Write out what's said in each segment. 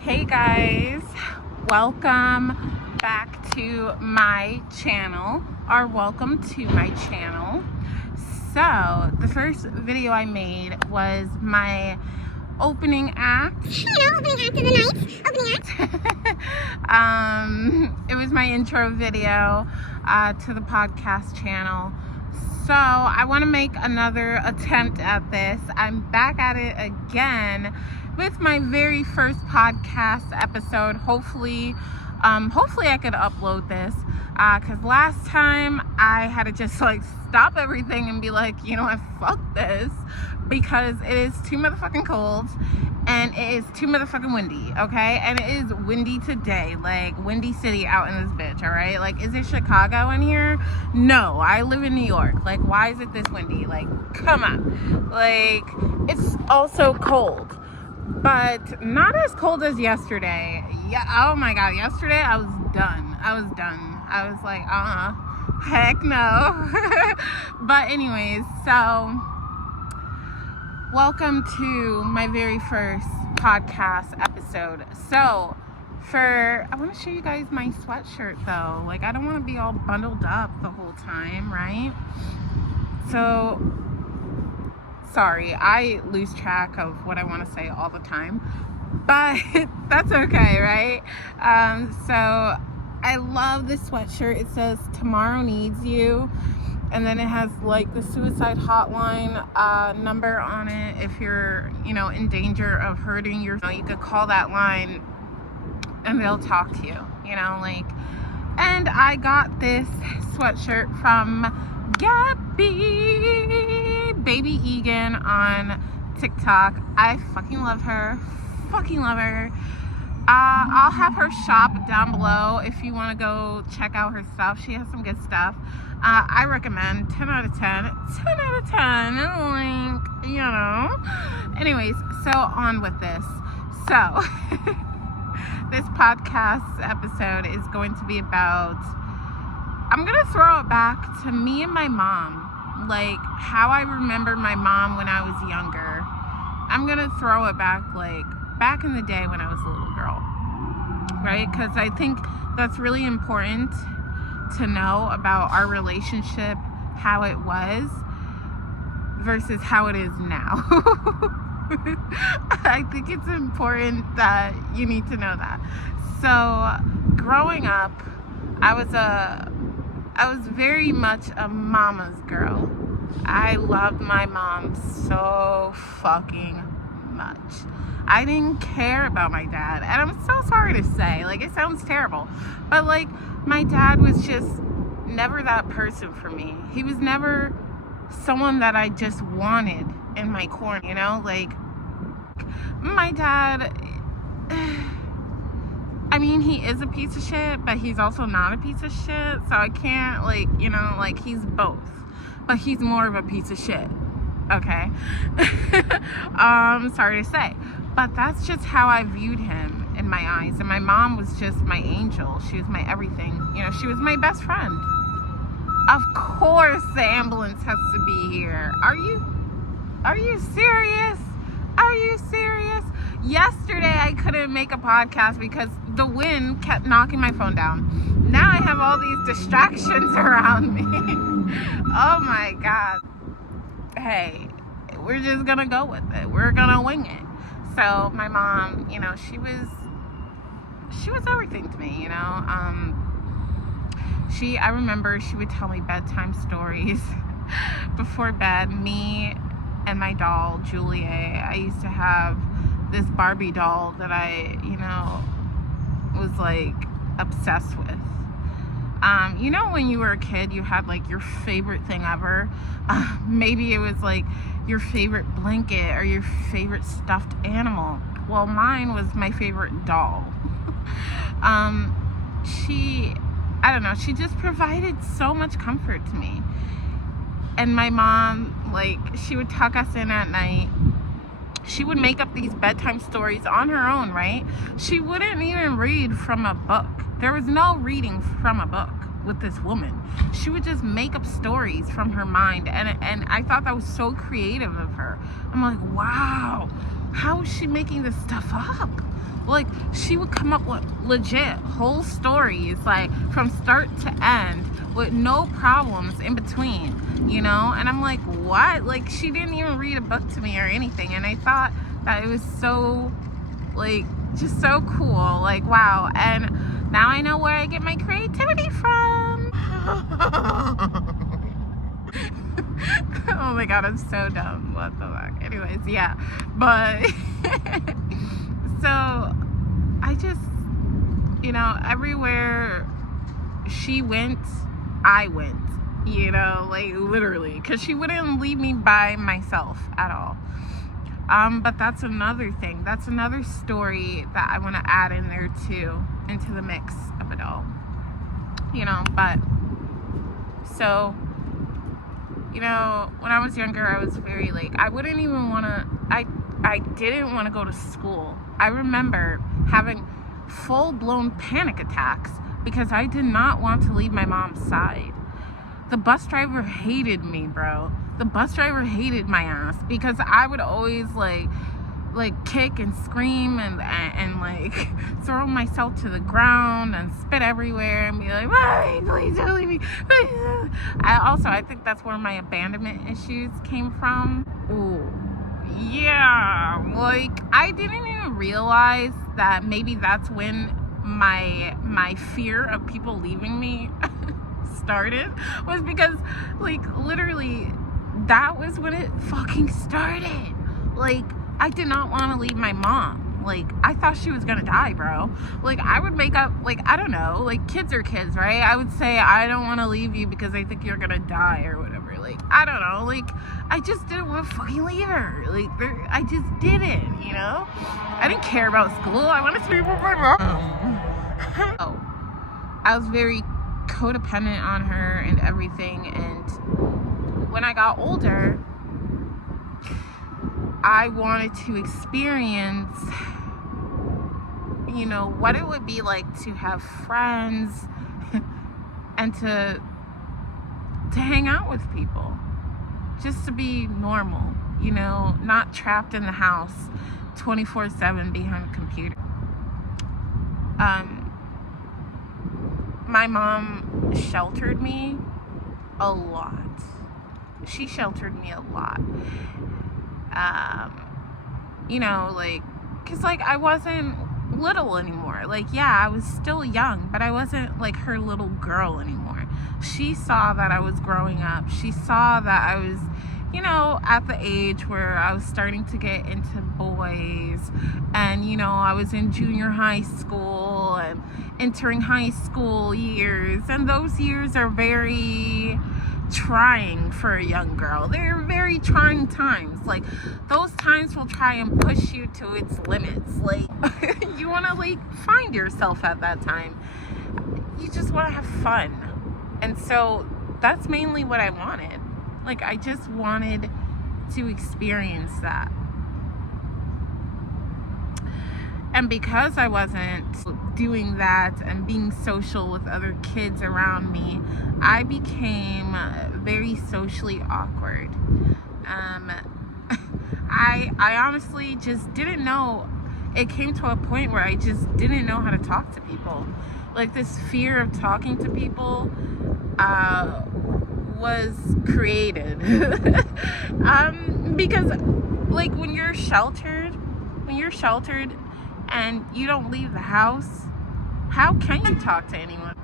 Hey guys, welcome back to my channel, or welcome to my channel. So, the first video I made was my opening act. Opening act of the night. Opening act. It was my intro video to the podcast channel. So, I want to make another attempt at this. I'm back at it again with my very first podcast episode. Hopefully I could upload this because last time I had to just stop everything and be like, fuck this, because it is too motherfucking cold and it is too motherfucking windy, okay? And it is windy today, like Windy City out in this bitch, all right? Like, is it Chicago in here? No, I live in New York. Like, why is it this windy? Like, come on. Like, it's also cold, but not as cold as yesterday. Yeah, oh my god, yesterday I was done. I was like, heck no. But anyways, so welcome to my very first podcast episode. So I want to show you guys my sweatshirt though. Like, I don't want to be all bundled up the whole time, right? So sorry, I lose track of what I want to say all the time, but that's okay, right? So I love this sweatshirt. It says "Tomorrow Needs You," and then it has like the suicide hotline number on it. If you're, in danger of hurting yourself, you could call that line and they'll talk to you, And I got this sweatshirt from Gabby Baby Egan on TikTok. I fucking love her. I'll have her shop down below if you want to go check out her stuff. She has some good stuff. I recommend 10 out of 10. 10 out of 10. Anyways, so on with this. So, this podcast episode is going to be about, I'm going to throw it back to me and my mom. Like, how I remember my mom when I was younger. I'm going to throw it back, back in the day when I was a little girl, right? Because I think that's really important to know about our relationship, how it was versus how it is now. I think it's important that you need to know that. So, growing up, I was very much a mama's girl. I loved my mom so fucking much. I didn't care about my dad, and I'm so sorry to say, it sounds terrible, but my dad was just never that person for me. He was never someone that I just wanted in my corner, my dad, I mean, he is a piece of shit, but he's also not a piece of shit, so I can't, he's both, but he's more of a piece of shit, okay? Sorry to say, but that's just how I viewed him in my eyes, and my mom was just my angel. She was my everything, she was my best friend. Of course the ambulance has to be here. Are you serious? Are you serious? Yesterday I couldn't make a podcast because the wind kept knocking my phone down. Now I have all these distractions around me. Oh my god. Hey, we're just gonna go with it. We're gonna wing it. So my mom, she was everything to me, I remember she would tell me bedtime stories before bed. Me and my doll, Juliet, I used to have this Barbie doll that I, was obsessed with. When you were a kid, you had your favorite thing ever. Maybe it was your favorite blanket or your favorite stuffed animal. Well, mine was my favorite doll. She just provided so much comfort to me. And my mom, she would tuck us in at night. She would make up these bedtime stories on her own, right? She wouldn't even read from a book. There was no reading from a book with this woman. She would just make up stories from her mind, and I thought that was so creative of her. I'm like, wow, how is she making this stuff up? Like, she would come up with legit whole stories, like, from start to end, with no problems in between, you know? And I'm like, what? Like, she didn't even read a book to me or anything. And I thought that it was so, like, just so cool. Like, wow. And now I know where I get my creativity from. Oh my god, I'm so dumb. What the fuck? Anyways, yeah. But so I just, you know, everywhere she went, I went, you know, like literally, because she wouldn't leave me by myself at all. But that's another thing. That's another story that I want to add in there too, into the mix of it all. You know, but so, you know, when I was younger, I was very like, I wouldn't even want to, I didn't want to go to school. I remember having full-blown panic attacks because I did not want to leave my mom's side. The bus driver hated me, bro. The bus driver hated my ass because I would always like kick and scream and like throw myself to the ground and spit everywhere and be like, please don't leave me. I think that's where my abandonment issues came from. Ooh, yeah, like I didn't even realize that maybe that's when my fear of people leaving me started, was because like literally that was when it fucking started. Like, I did not want to leave my mom. Like, I thought she was gonna die, bro. Like, I would make up, like, I don't know, like, kids are kids, right? I would say, I don't want to leave you because I think you're gonna die or whatever. Like, I don't know, like, I just didn't want to fucking leave her. Like, I just didn't, you know? I didn't care about school. I wanted to be with my mom. Oh, I was very codependent on her and everything, and when I got older, I wanted to experience, you know, what it would be like to have friends and to hang out with people, just to be normal, you know, not trapped in the house 24/7 behind a computer. My mom sheltered me a lot. She sheltered me a lot. You know, like, cause like I wasn't little anymore. Like, yeah, I was still young, but I wasn't like her little girl anymore. She saw that I was growing up. She saw that I was, you know, at the age where I was starting to get into boys, and, you know, I was in junior high school and entering high school years, and those years are very trying for a young girl. They're very trying times. Like, those times will try and push you to its limits. Like, you want to like find yourself at that time. You just want to have fun. And so that's mainly what I wanted. Like, I just wanted to experience that. And because I wasn't doing that and being social with other kids around me, I became very socially awkward. I honestly just didn't know. It came to a point where I just didn't know how to talk to people. Like, this fear of talking to people was created. Because like when you're sheltered and you don't leave the house, how can you talk to anyone?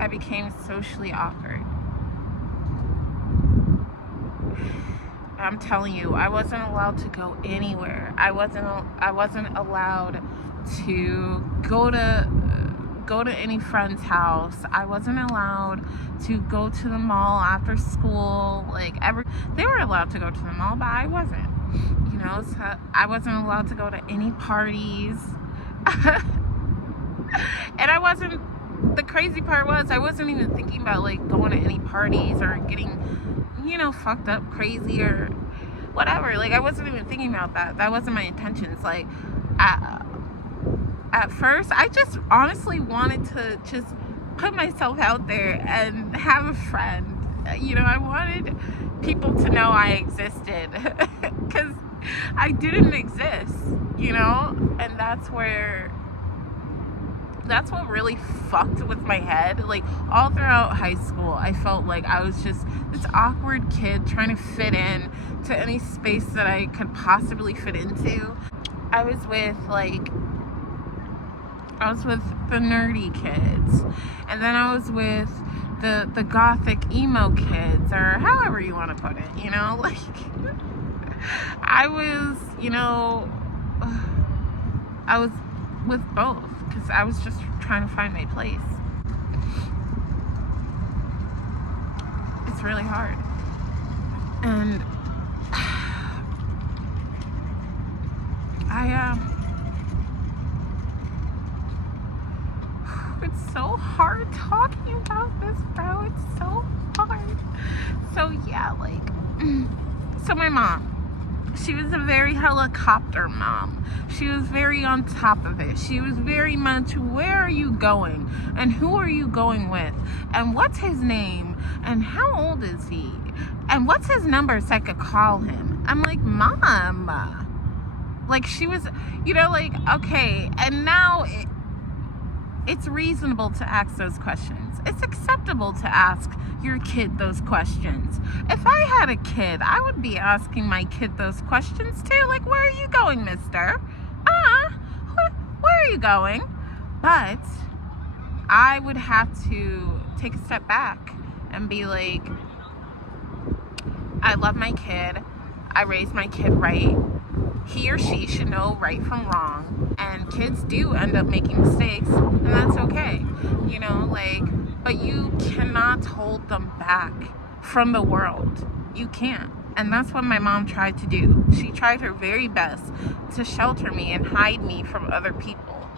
I became socially awkward. I'm telling you, I wasn't allowed to go anywhere. I wasn't allowed to go to any friend's house. I wasn't allowed to go to the mall after school. Like, they were allowed to go to the mall, but I wasn't. You know, so I wasn't allowed to go to any parties. And I wasn't. The crazy part was I wasn't even thinking about like going to any parties or getting, you know, fucked up crazy or whatever. Like, I wasn't even thinking about that. That wasn't my intentions. Like, at first, I just honestly wanted to just put myself out there and have a friend I wanted people to know I existed because I didn't exist, and that's what really fucked with my head. Like, all throughout high school, I felt like I was just this awkward kid trying to fit in to any space that I could possibly fit into. I was with the nerdy kids, and then I was with the gothic emo kids, or however you want to put it, like, I was with both, because I was just trying to find my place. It's really hard. And it's so hard talking about this, bro. It's so hard. So yeah, so my mom, she was a very helicopter mom. She was very on top of it. She was very much, where are you going? And who are you going with? And what's his name? And how old is he? And what's his number so I could call him? I'm like, Mom. She was, okay. And now it's reasonable to ask those questions. It's acceptable to ask your kid those questions. If I had a kid, I would be asking my kid those questions too. Like, where are you going, mister? Where are you going? But I would have to take a step back and be like, I love my kid. I raised my kid right. He or she should know right from wrong. And kids do end up making mistakes, and that's okay. But you cannot hold them back from the world. You can't. And that's what my mom tried to do. She tried her very best to shelter me and hide me from other people,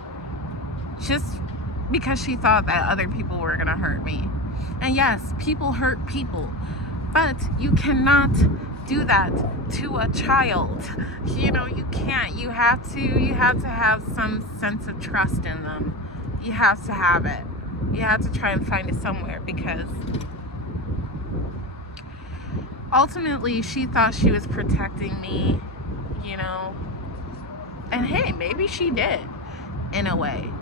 just because she thought that other people were going to hurt me. And yes, people hurt people, but you cannot do that to a child. You can't. You have to have some sense of trust in them. You have to have it. You have to try and find it somewhere, because ultimately she thought she was protecting me, and hey, maybe she did in a way,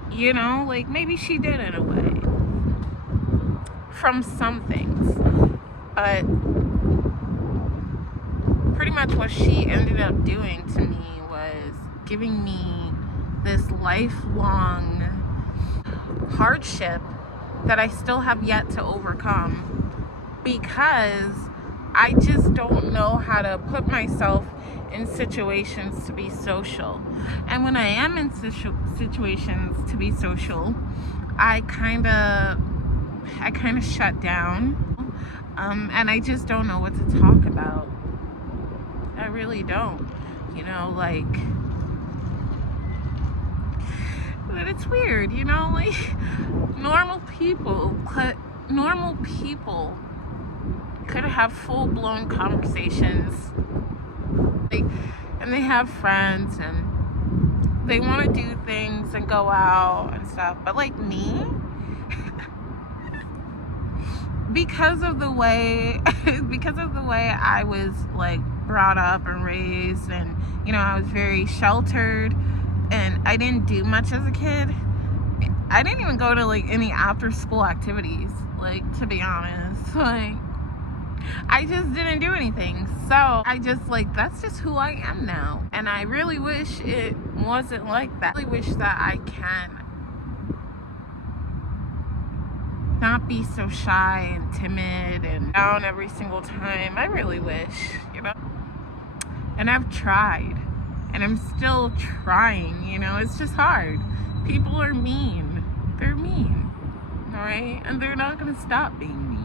maybe she did in a way from some things, but pretty much what she ended up doing to me was giving me this lifelong hardship that I still have yet to overcome, because I just don't know how to put myself in situations to be social. And when I am in situations to be social, I kind of shut down, and I just don't know what to talk about. I really don't, but it's weird, normal people could have full-blown conversations, and they have friends, and they want to do things and go out and stuff, but me, because of the way I was brought up and raised, and I was very sheltered, and I didn't do much as a kid. I didn't even go to any after school activities, to be honest. I just didn't do anything. So I just that's just who I am now, and I really wish it wasn't like that. I really wish that I can not be so shy and timid and down every single time. I really wish, and I've tried, and I'm still trying, it's just hard. People are mean. They're mean, all right? And they're not going to stop being mean.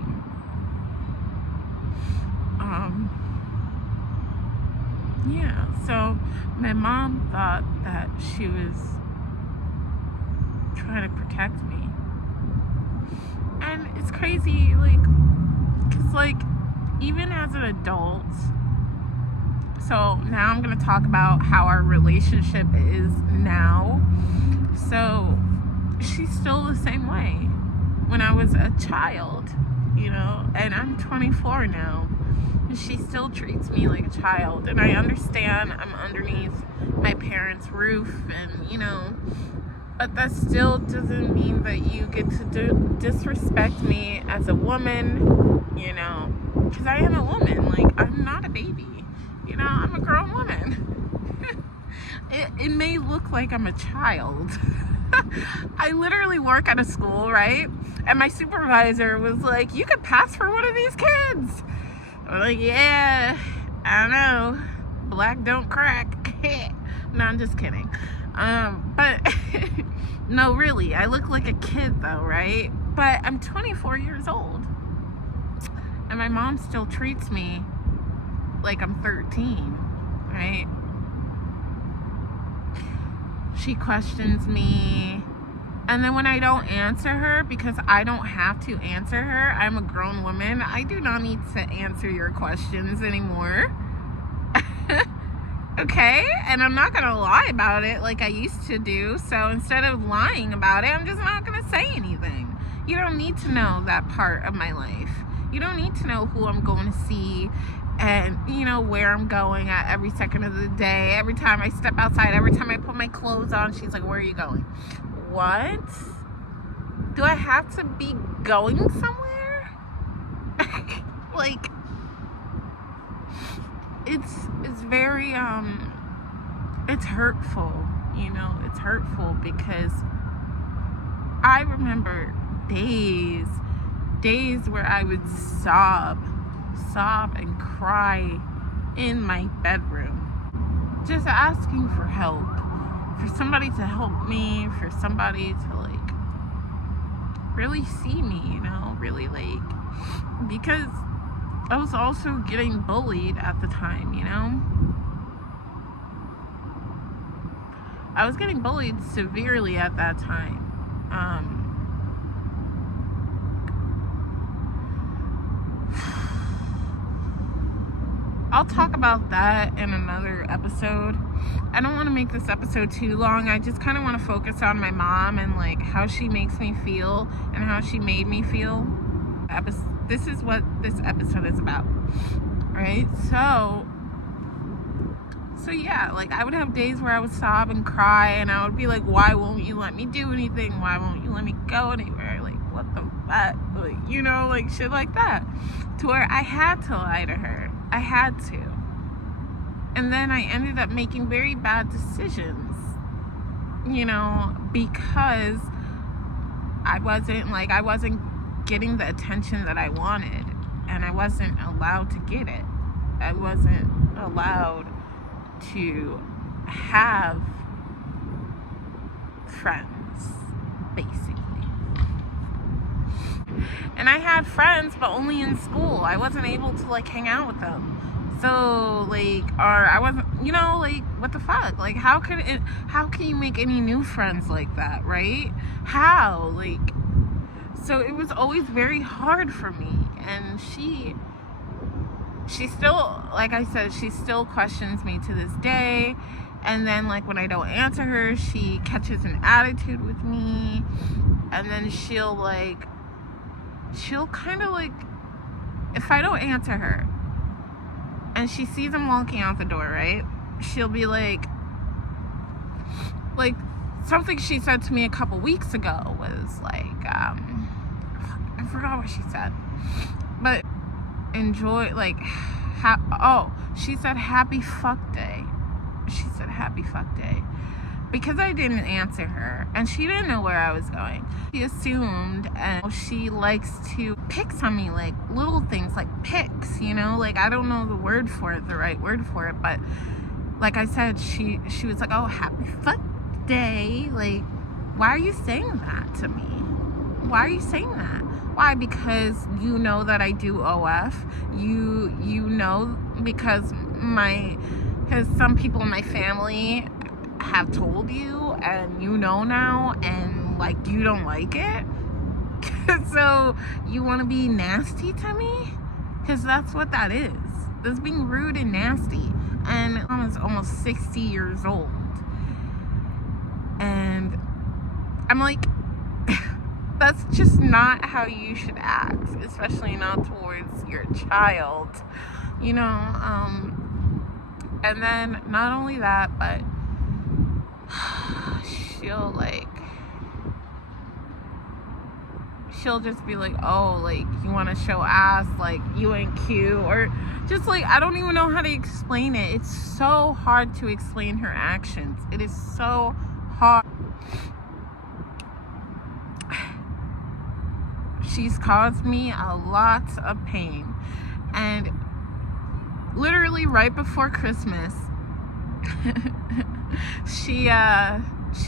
Yeah, so my mom thought that she was trying to protect me. And it's crazy, because, even as an adult, so now I'm going to talk about how our relationship is now. So she's still the same way. When I was a child, you know, and I'm 24 now. And she still treats me like a child. And I understand I'm underneath my parents' roof, and, you know, but that still doesn't mean that you get to disrespect me as a woman, you know, because I am a woman. Like, I'm not a baby. You know, I'm a grown woman. It may look like I'm a child. I literally work at a school, right? And my supervisor was like, you could pass for one of these kids. I'm like, yeah, I don't know. Black don't crack. No, I'm just kidding. But no, really, I look like a kid though, right? But I'm 24 years old. And my mom still treats me like I'm 13, right? She questions me. And then when I don't answer her, because I don't have to answer her, I'm a grown woman, I do not need to answer your questions anymore. Okay? And I'm not going to lie about it like I used to do. So instead of lying about it, I'm just not going to say anything. You don't need to know that part of my life. You don't need to know who I'm going to see and, you know, where I'm going at every second of the day. Every time I step outside, every time I put my clothes on, she's like, where are you going? What? Do I have to be going somewhere? Like, it's very, it's hurtful, you know, it's hurtful because I remember days where I would sob and cry in my bedroom, just asking for help, for somebody to help me, for somebody to like really see me, you know, really like, because I was also getting bullied at the time, you know. I was getting bullied severely at that time. I'll talk about that in another episode. I don't want to make this episode too long. I just kind of want to focus on my mom and like how she makes me feel and how she made me feel. This is what this episode is about, right? So yeah, like I would have days where I would sob and cry, and I would be like, why won't you let me do anything? Why won't you let me go anywhere? Like, what the fuck? Like, you know, like shit like that. To where I had to lie to her. I had to. And then I ended up making very bad decisions, you know, because I wasn't getting the attention that I wanted, and I wasn't allowed to get it. I wasn't allowed to have friends, basically. And I had friends, but only in school. I wasn't able to like hang out with them. So like, or I wasn't, you know, like what the fuck? Like how can you make any new friends like that, right? How? Like, so it was always very hard for me. And she still, like I said, she still questions me to this day. And then like when I don't answer her, she catches an attitude with me. And then she'll kind of like, if I don't answer her and she sees I'm walking out the door, right? She'll be like something she said to me a couple weeks ago was like, I forgot what she said, but enjoy, like, she said happy fuck day. She said happy fuck day. Because I didn't answer her, and she didn't know where I was going. She assumed, and she likes to pick on me, like little things, like picks, you know? Like, I don't know the right word for it, but like I said, she was like, oh, happy fuck day. Like, why are you saying that to me? Why are you saying that? Why? Because you know that I do OF. You know, because some people in my family have told you, and you know now, and like you don't like it. So you want to be nasty to me? Because that's what that is. That's being rude and nasty. And I was almost 60 years old, and I'm like, that's just not how you should act, especially not towards your child, you know. And then not only that, but she'll just be like, oh, like, you want to show ass, like, you ain't cute, or just like, I don't even know how to explain it. It's so hard to explain her actions. It is so hard. She's caused me a lot of pain, and literally right before Christmas, she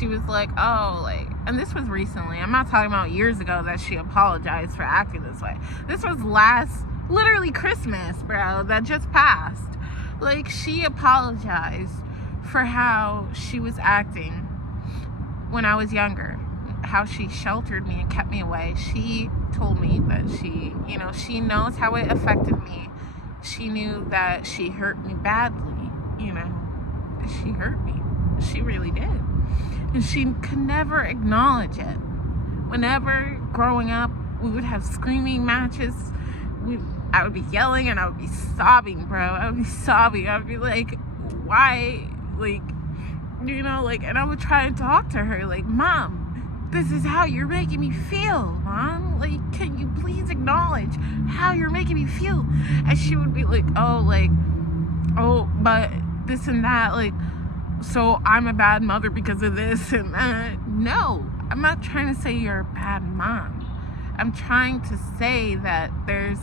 was like, oh, like, and this was recently, I'm not talking about years ago that she apologized for acting this way. This was literally Christmas, bro, that just passed. Like, she apologized for how she was acting when I was younger, how she sheltered me and kept me away. She told me that she knows how it affected me. She knew that she hurt me badly, she hurt me. She really did. And she could never acknowledge it. Whenever growing up, we would have screaming matches. I would be yelling and I would be sobbing, bro. I would be sobbing. I would be like, why? Like, and I would try to talk to her, like, Mom, this is how you're making me feel, Mom. Like, can you please acknowledge how you're making me feel? And she would be like, oh, but this and that, like, so I'm a bad mother because of this and that. No, I'm not trying to say you're a bad mom. I'm trying to say that there's,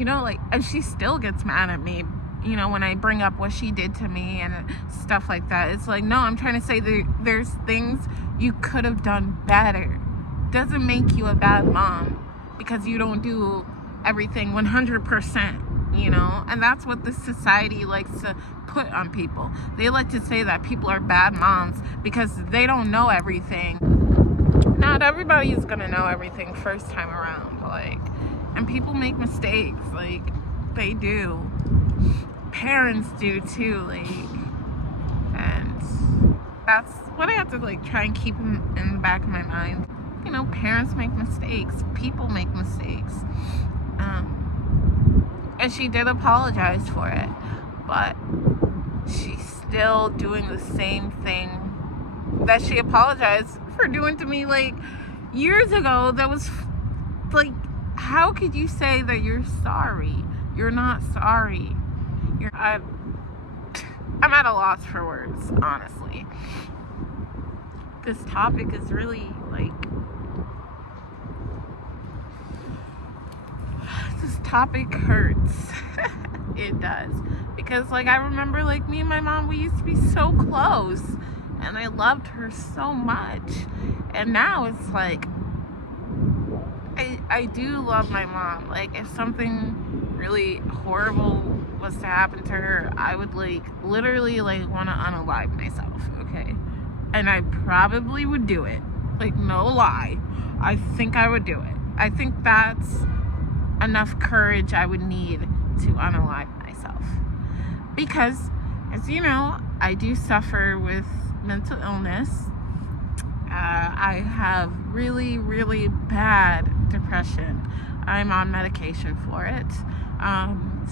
and she still gets mad at me, when I bring up what she did to me and stuff like that. It's like, no, I'm trying to say there's things you could have done better. Doesn't make you a bad mom because you don't do everything 100%. And that's what this society likes to put on people. They like to say that people are bad moms because they don't know everything. Not everybody is gonna know everything first time around, and people make mistakes, they do. Parents do too, and that's what I have to try and keep in the back of my mind. Parents make mistakes, people make mistakes. And she did apologize for it, but she's still doing the same thing that she apologized for doing to me years ago. That was how could you say that you're sorry? You're not sorry. I'm at a loss for words, honestly. This topic is really this topic hurts. It does, because I remember me and my mom, we used to be so close and I loved her so much, and now it's I do love my mom. If something really horrible was to happen to her, I would literally want to unalive myself, okay? And I probably would do it, no lie. I think I would do it. I think that's enough courage I would need to unalive myself, because, as you know, I do suffer with mental illness. I have really, really bad depression. I'm on medication for it.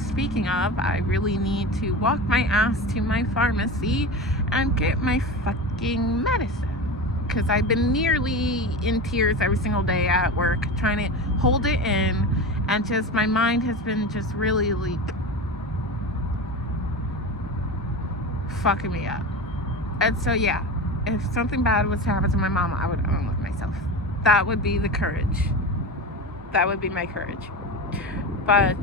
Speaking of, I really need to walk my ass to my pharmacy and get my fucking medicine, because I've been nearly in tears every single day at work trying to hold it in. And just my mind has been just really fucking me up. And so yeah, if something bad was to happen to my mom, I would unalive myself. That would be the courage. That would be my courage. But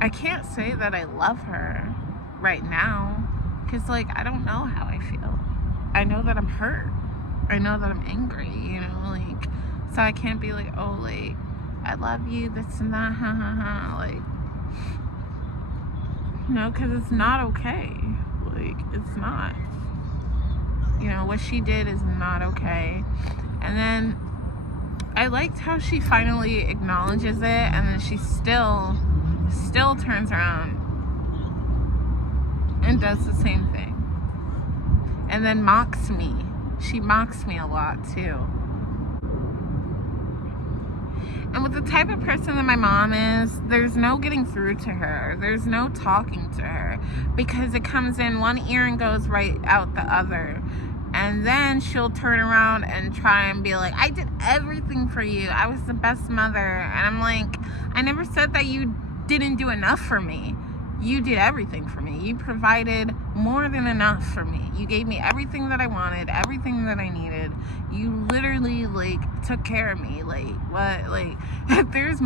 I can't say that I love her right now, because I don't know how I feel. I know that I'm hurt. I know that I'm angry, so I can't be oh, I love you, this and that, ha ha ha, because it's not okay. It's not. What she did is not okay. And then I liked how she finally acknowledges it, and then she still turns around and does the same thing. and then mocks me. She mocks me a lot too. And with the type of person that my mom is, there's no getting through to her. There's no talking to her, because it comes in one ear and goes right out the other. And then she'll turn around and try and be like, I did everything for you. I was the best mother. And I'm like, I never said that you didn't do enough for me. You did everything for me. You provided more than enough for me. You gave me everything that I wanted, everything that I needed. You literally, like, took care of me. Like, what? Like, there's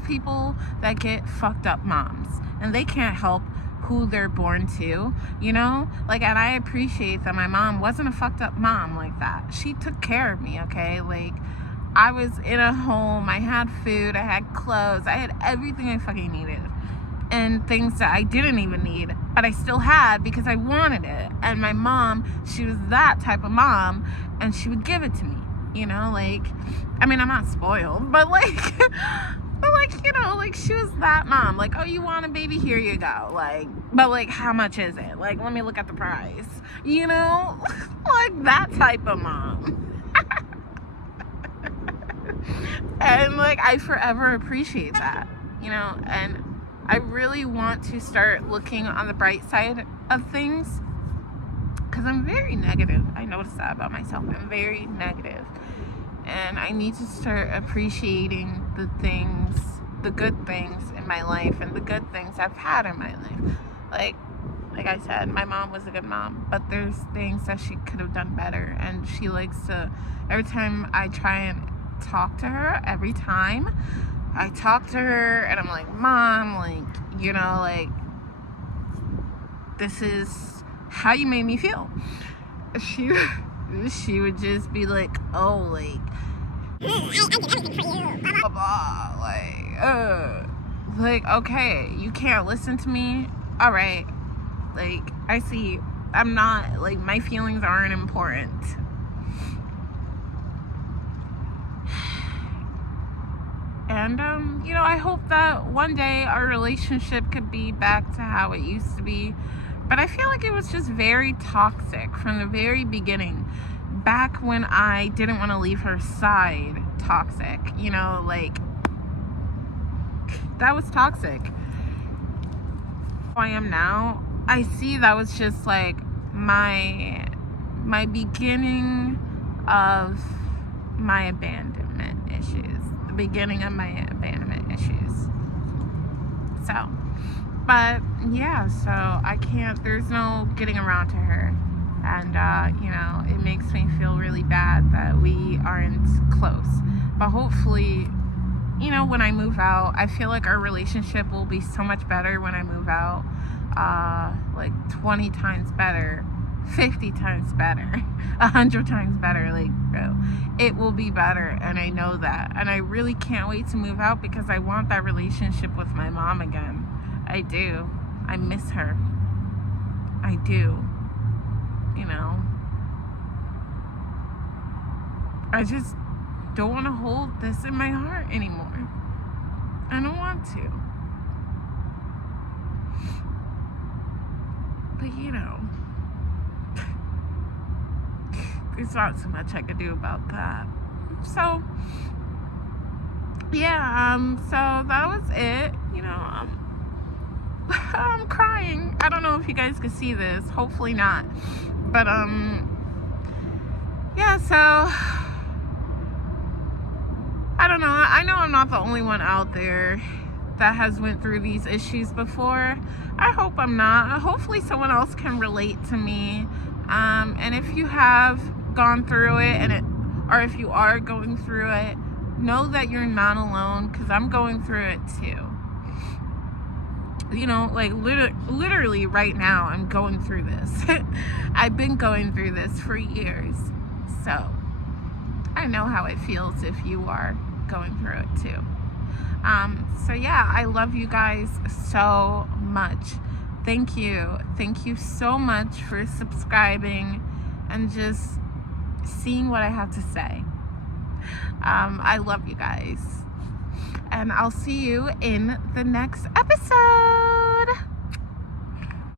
people that get fucked up moms, and they can't help who they're born to, you know? Like, and I appreciate that my mom wasn't a fucked up mom like that. She took care of me, okay? Like, I was in a home, I had food, I had clothes, I had everything I fucking needed. And things that I didn't even need, but I still had because I wanted it. And my mom, she was that type of mom, and she would give it to me, you know? Like, I mean, I'm not spoiled, but like, you know, like, she was that mom. Like, oh, you want a baby? Here you go. Like, but like, how much is it? Like, let me look at the price, you know? Like, that type of mom. And like, I forever appreciate that, you know? And I really want to start looking on the bright side of things, because I'm very negative. I noticed that about myself. I'm very negative. And I need to start appreciating the things, the good things in my life, and the good things I've had in my life. Like I said, my mom was a good mom, but there's things that she could have done better. And she likes to, every time I try and talk to her, every time I talk to her and I'm like, Mom, like, you know, like, this is how you made me feel. She would just be like, oh, like, I did everything for you. blah, blah, like, okay, you can't listen to me? All right. Like, I see, I'm not, like, my feelings aren't important. And, you know, I hope that one day our relationship could be back to how it used to be. But I feel like it was just very toxic from the very beginning. Back when I didn't want to leave her side, toxic. You know, like, that was toxic. Who I am now, I see that was just, like, my beginning of my abandonment issues. Beginning of my abandonment issues. So, but yeah, so I can't, there's no getting around to her. And, you know, it makes me feel really bad that we aren't close. But hopefully, you know, when I move out, I feel like our relationship will be so much better when I move out. Like 20 times better, 50 times better, 100 times better. Like, bro, it will be better, and I know that. And I really can't wait to move out, because I want that relationship with my mom again. I do. I miss her. I do. You know, I just don't want to hold this in my heart anymore. I don't want to. But, you know, there's not so much I could do about that. So, yeah, so that was it. You know, I'm crying. I don't know if you guys could see this. Hopefully not. But, yeah, so, I don't know. I know I'm not the only one out there that has went through these issues before. I hope I'm not. Hopefully someone else can relate to me. And if you have gone through it, or if you are going through it, know that you're not alone, because I'm going through it too. You know, like, literally right now I'm going through this. I've been going through this for years. So I know how it feels if you are going through it too. So yeah, I love you guys so much. Thank you. Thank you so much for subscribing and just seeing what I have to say. I love you guys. And I'll see you in the next episode.